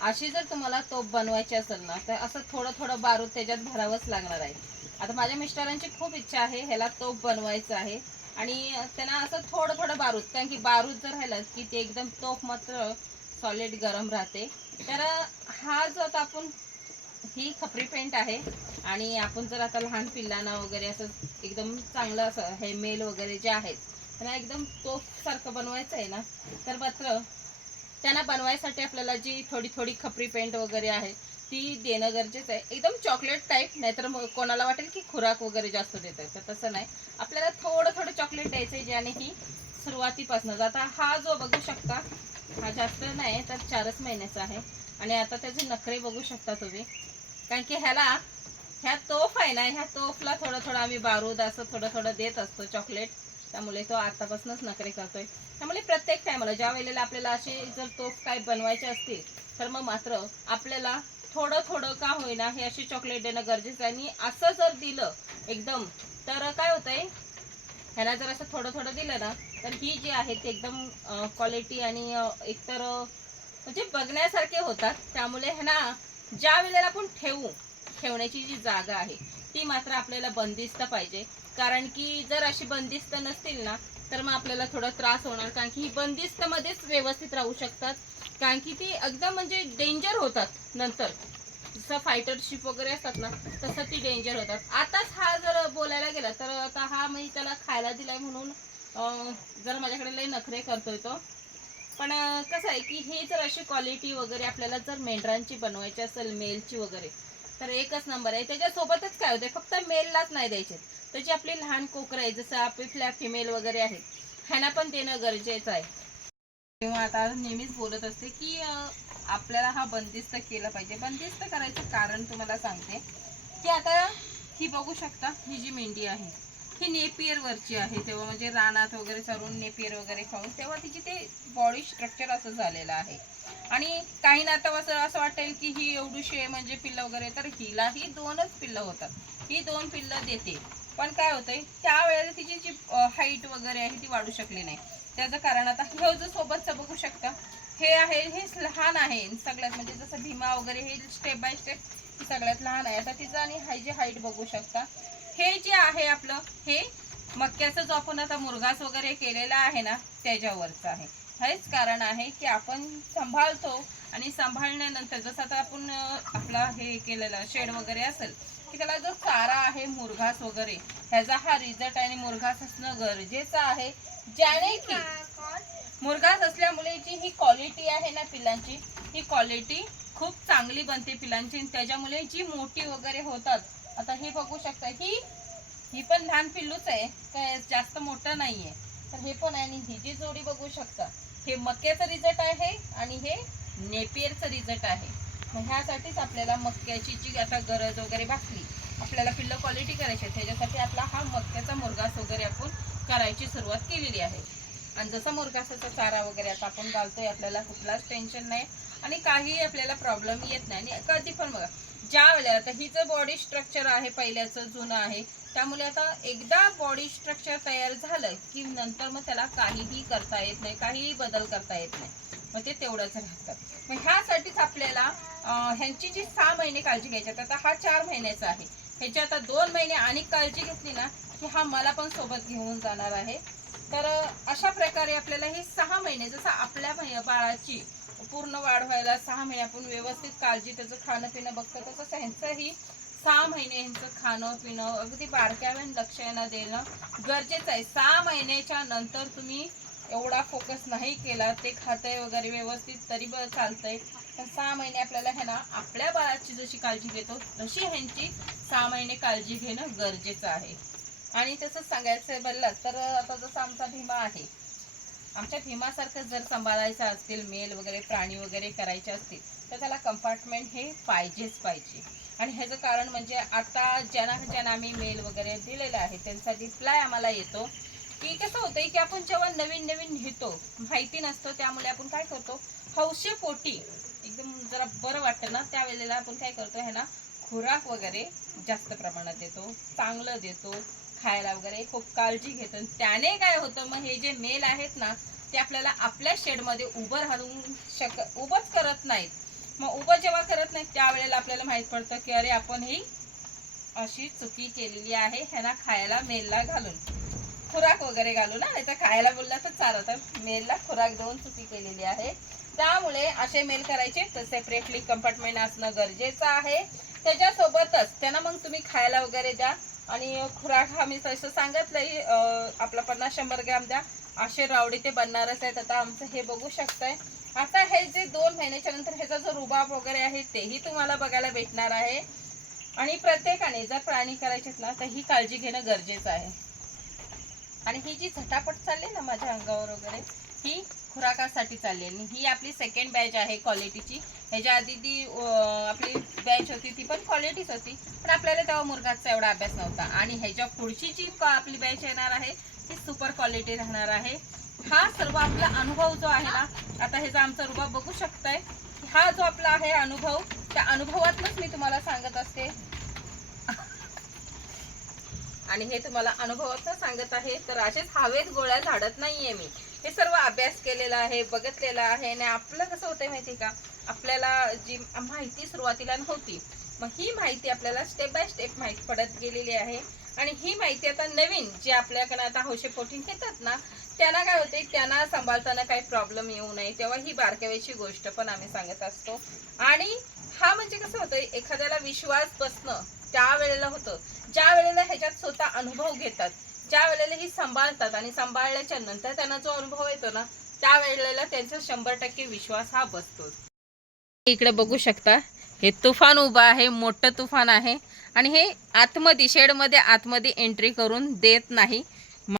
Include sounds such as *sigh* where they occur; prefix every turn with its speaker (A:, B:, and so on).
A: अशी जर तुम्हाला तोप बनवायची असेल ना तर असं थोडं थोडं बारूद त्याच्यात भरावंच लागणार आहे. आता माझ्या मिस्टरांची खूप इच्छा आहे ह्याला तोप बनवायचं आहे. आणि त्यांना असं थोडं थोडं बारूद कारण की बारूद जर राहिलं की ते एकदम तोप मात्र सॉलिड गरम राहते. तर हा जो आता आपण ही खपरी पेंट आहे आणि आपण जर आता लहान पिल्लांना वगैरे असं एकदम चांगलं असं हे मेल वगैरे जे आहेत त्यांना एकदम तोपसारखं बनवायचं आहे ना तर मात्र त्यांना बनवायसाठी आपल्याला जी थोडी थोडी खपरी पेंट वगैरे आहे ती देणं गरजेचं आहे. एकदम चॉकलेट टाईप नाहीतर मग कोणाला वाटेल की खुराक वगैरे जास्त देत आहे तर तसं नाही. आपल्याला थोडं थोडं चॉकलेट द्यायचं आहे ज्याने ही सुरुवातीपासूनच आता हा जो बघू शकता हा जास्त नाही तर चारच महिन्याचा आहे. आणि आता त्याचे नखरे बघू शकता तुम्ही. कारण की ह्याला ह्या तोफ आहे ना ह्या तोफला थोडं थोडं आम्ही बारूद असं थोडं थोडं देत असतो चॉकलेट त्यामुळे तो आतापासूनच नखरे करतोय. त्यामुळे प्रत्येक टायमाला ज्या वेळेला आपल्याला असे जर तोफ काय बनवायचे असतील तर मग मात्र आपल्याला थोडं थोडं का होईना हे असे चॉकलेट देणं गरजेचं आहे. आणि असं जर दिलं एकदम तर काय होतंय? ह्याला जर असं थोडं थोडं दिलं ना तर ही जी आहे ती एकदम क्वालिटी आणि एकतर म्हणजे बघण्यासारखे होतात. त्यामुळे ह्यांना ज्या वेळेला आपण ठेवू ठेवण्याची जी जागा आहे ती मात्र आपल्याला बंदिस्त पाहिजे. कारण की जर अशी बंदिस्त नसतील ना तर मग आपल्याला थोडा त्रास होणार. कारण की ही बंदिस्त मध्येच व्यवस्थित राहू शकतात. कारण की ती एकदम म्हणजे डेंजर होतात नंतर. जसं फायटर शिप वगैरे असतात ना तसं ती डेंजर होतात. आताच हा जर बोलायला गेला तर आता हा मी त्याला खायला दिलाय म्हणून जर माझ्याकडे लई नखरे करतोय तो. पण कसं आहे की हे जर अशी क्वालिटी वगैरे आपल्याला जर मेंढरांची बनवायची असेल मेलची वगैरे तर एकच नंबर आहे. त्याच्यासोबतच काय होते फक्त मेललाच नाही द्यायचे. त्याची आपली लहान कोकरं आहे जसं आपल्या फिमेल वगैरे आहेत ह्यांना पण देणं गरजेचं आहे. किंवा आता नेहमीच बोलत असते की आपल्याला हा बंदिस्त केलं पाहिजे. बंदिस्त करायचं कारण तुम्हाला सांगते की आता ही बघू शकता ही जी मेंढी आहे ही नेपियर वरची आहे. तेव्हा म्हणजे रानात वगैरे चालून नेपियर वगैरे खाऊन तेव्हा तिची ते बॉडी स्ट्रक्चर असं झालेलं आहे. आणि काही ना आता असं असं वाटेल की ही एवढीशी आहे म्हणजे पिल्लं वगैरे तर हिलाही दोनच पिल्लं होतात. ही दोन पिल्लं देते. पण काय होतंय त्यावेळेला तिची जी हाईट वगैरे आहे ती वाढू शकली नाही. त्याचं कारण आता हे जो सोबतचं बघू शकता हे आहे हे लहान आहे. सगळ्यात म्हणजे जसं भीमा वगैरे हे स्टेप बाय स्टेप सगळ्यात लहान आहे. आता तिचं आणि हाय जी हाईट बघू शकता हे जे आहे आपलं हे मक्याचा जो आपण आता मुरघास वगैरे केलेला आहे ना त्याच्यावरचं आहे. हेच कारण आहे की आपण सांभाळतो आणि सांभाळल्यानंतर जसं आता आपण आपला हे केलेलं शेड वगैरे असेल की त्याला जो चारा आहे मुरघास वगैरे ह्याचा हा रिझल्ट आणि मुरघास असणं गरजेचं आहे. ज्याने की मुरघास असल्यामुळे जी ही क्वालिटी आहे ना पिलांची ही क्वालिटी खूप चांगली बनते पिलांची आणि त्याच्यामुळे जी मोठी वगैरे होतात आता हे बघू शकता ही ही पण लहान पिल्लूच आहे काय जास्त मोठं आहे तर हे पण आहे आणि ही जी जोडी बघू शकता हे मक्याचं रिझल्ट आहे आणि हे नेपियरचं रिझल्ट आहे. मग ह्यासाठीच आपल्याला मक्याची जी आता गरज वगैरे भासली आपल्याला पिल्लं क्वालिटी करायची आहे त्याच्यासाठी आपला हा मक्याचा मुरगास वगैरे आपण करायची सुरुवात केलेली आहे. आणि जसा मुरगासाचा चारा वगैरे आता आपण घालतोय आपल्याला कुठलाच टेन्शन नाही आणि काही आपल्याला प्रॉब्लेम येत नाही. आणि कधी पण बघा ज्या वेळेला आता हिचं बॉडी स्ट्रक्चर आहे पहिल्याचं जुनं आहे त्यामुळे आता एकदा बॉडी स्ट्रक्चर तयार झालं की नंतर मग त्याला काहीही करता येत नाही काहीही बदल करता येत नाही. मग ते तेवढंच राहतं. मग ह्यासाठीच आपल्याला ह्यांची जी सहा महिने काळजी घ्यायची आहे, आता हा चार महिन्याचा आहे. ह्याची आता दोन महिने आणि काळजी घेतली ना की हा मला पण सोबत घेऊन जाणार आहे. तर अशा प्रकारे आपल्याला हे सहा महिने जसं आपल्या बाळाची पूर्ण वाढ व्हायला सहा महिने आपण व्यवस्थित काळजी त्याचं खाणं पिणं बघतो तसंच ह्यांचंही सहा महिने ह्यांचं खाणं पिणं अगदी बारक्यावर लक्ष येणं देणं गरजेचं आहे. सहा महिन्याच्या नंतर तुम्ही एवढा फोकस नाही केला ते खातंय वगैरे व्यवस्थित तरी ब चालतंय. पण सहा महिने आपल्याला है ना आपल्या बाळाची जशी काळजी घेतो तशी ह्यांची सहा महिने काळजी घेणं गरजेचं आहे. आणि तसंच सांगायचं बोललं तर आता जसं आमचा भीमा आहे आमच्या भीमासारखं जर सांभाळायचं असतील मेल वगैरे प्राणी वगैरे करायचे असतील तर त्याला कंपार्टमेंट हे पाहिजेच पाहिजे. आणि ह्याचं कारण म्हणजे आता ज्यांना ज्यांना आम्ही मेल वगैरे दिलेलं आहे त्यांचा रिप्लाय आम्हाला येतो की कसं होतंय की आपण जेव्हा नवीन नवीन लिहितो माहिती नसतो त्यामुळे आपण काय करतो? हौशेपोटी एकदम जरा बरं वाटतं ना त्यावेळेला आपण काय करतो ह्यांना खुराक वगैरे जास्त प्रमाणात देतो चांगलं देतो खायला वगैरे खूप काळजी घेतो. आणि त्याने काय होतं मग हे जे मेल आहेत ना ते आपल्याला आपल्या शेडमध्ये उभं राहून शक उभंच करत नाहीत. मग उभं जेव्हा करत नाही त्यावेळेला आपल्याला माहीत पडतं की अरे आपण ही अशी चुकी केलेली आहे ह्यांना खायला मेलला घालून. खुराक वगैरे घालू ना नाही तर खायला बोलला तर चालत. मेलला खुराक देऊन चुकी केलेली आहे. त्यामुळे असे मेल करायचे तर सेपरेटली कंपार्टमेंट असणं गरजेचं आहे. त्याच्यासोबतच त्यांना मग तुम्ही खायला वगैरे द्या. आणि खुराक हा मी तसं सांगितलंय आपला पन्नास शंभर ग्रॅम द्या. असे रावडी ते बनणारच आहेत. आता आमचं हे बघू शकताय. आता हे जे दोन महिन्याच्या नंतर ह्याचा जो रुबाब वगैरे आहे तेही तुम्हाला बघायला भेटणार आहे. आणि प्रत्येकाने जर प्राणी करायचेत ना तर ही काळजी घेणं गरजेचं आहे. आणि ही जी झटापट चालली ना माझ्या अंगावर वगैरे ही खुराकासाठी चालली आणि ही आपली सेकंड बॅच आहे क्वालिटीची ह्याच्या आधी ती आपली बॅच होती ती पण क्वालिटीच होती. पण आपल्याला तेव्हा मुरगाचा एवढा अभ्यास नव्हता. आणि ह्याच्या पुढची जी आपली बॅच येणार आहे ती सुपर क्वालिटी राहणार आहे. हा सर्व आपला अनुभव जो आहे ना आता ह्याचा आमचा रुबाब बघू शकताय. हा जो आपला आहे अनुभव त्या अनुभवातूनच मी तुम्हाला सांगत असते. *laughs* आणि हे तुम्हाला अनुभवात सांगत आहे. तर असेच हवेत गोळ्या झाडत नाहीये मी. हे सर्व अभ्यास केलेला आहे बघितलेला आहे आणि आपलं कसं होतंय माहिती का? आपल्याला जी माहिती सुरुवातीला नव्हती मग ही माहिती आपल्याला स्टेप बाय स्टेप माहिती पडत गेलेली आहे. आणि ही माहिती आता नवीन जे आपल्याकडे आता हौशेपोटी घेतात ना त्यांना काय होते त्यांना सांभाळताना काही प्रॉब्लेम येऊ नये तेव्हा ही बारकाव्याची गोष्ट पण आम्ही सांगत असतो. आणि हा म्हणजे कसं होतं एखाद्याला विश्वास बसणं त्या वेळेला होतं. ज्या वेळेला ह्याच्यात स्वतः अनुभव घेतात ज्या वेळेला ही सांभाळतात आणि सांभाळल्याच्या नंतर त्यांना जो अनुभव येतो ना त्या वेळेला त्यांचा शंभर टक्के विश्वास हा बसतो इकडे बघू शकता हे तुफान उभं आहे मोठं तुफान आहे आणि हे आतमध्ये शेडमध्ये आतमध्ये एंट्री करून देत नाही.